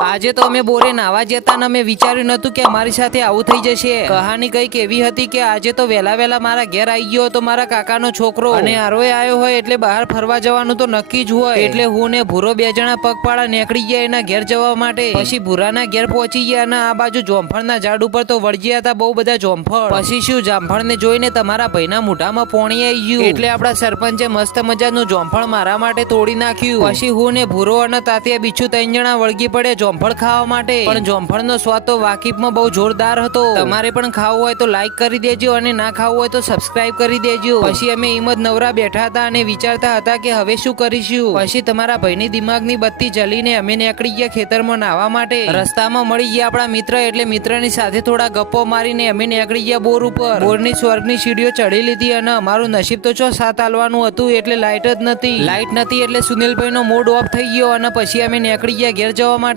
આજે તો અમે બોરે નાવા જતા ને અમે વિચાર્યું નતું કે અમારી સાથે આવું થઈ જશે। કહાની કઈક એવી હતી કે આજે તો વહેલા મારા ઘેર આવી ગયો તો મારા કાકાનો છોકરો અને હારોય આવ્યો હોય એટલે બહાર ફરવા જવાનું તો નક્કી જ હોય। એટલે હું ને ભૂરો બે જણા પગપાળા નીકળી ગયા એના ઘેર જવા માટે। પછી ભૂરાના ઘેર પહોંચી ગયા અને આ બાજુ જોમફળના ઝાડ ઉપર તો વળગ્યા હતા બહુ બધા જોમફળ। પછી શું જામફળને જોઈને તમારા ભાઈના મોઢામાં પોણી આવી ગયું એટલે આપણા સરપંચે મસ્ત મજાનું જોમફળ મારા માટે તોડી નાખ્યું। પછી હું ને ભૂરો અને તાત્યા બીછું 3 જણા વળગી પડે જોમફળ ખાવા માટે। પણ જોમફળનો સ્વાદ તો વાકીફમાં બહુ જોરદાર હતો। તમારે પણ ખાવું હોય તો લાઈક કરી દેજો અને ના ખાવું હોય તો સબસ્ક્રાઇબ કરી દેજો। પછી અમે એમ જ નવરા બેઠા હતા અને વિચારતા હતા કે હવે શું કરીશું। પછી તમારા ભાઈની દિમાગની બત્તી જલીને અમે નીકળી ગયા ખેતરમાં નાહવા માટે। રસ્તામાં મળી ગયા આપણા મિત્ર એટલે મિત્રની સાથે થોડા ગપ્પો મારીને અમે નીકળી ગયા બોર ઉપર। બોરની સ્વર્ગની સીડીઓ ચડી લીધી અને અમારું નસીબ તો ચો સાત આલવાનું હતું એટલે લાઈટ જ નથી। લાઈટ નથી એટલે સુનિલભાઈનો મૂડ ઓફ થઈ ગયો અને પછી અમે નીકળી ગયા ઘેર જવા માટે।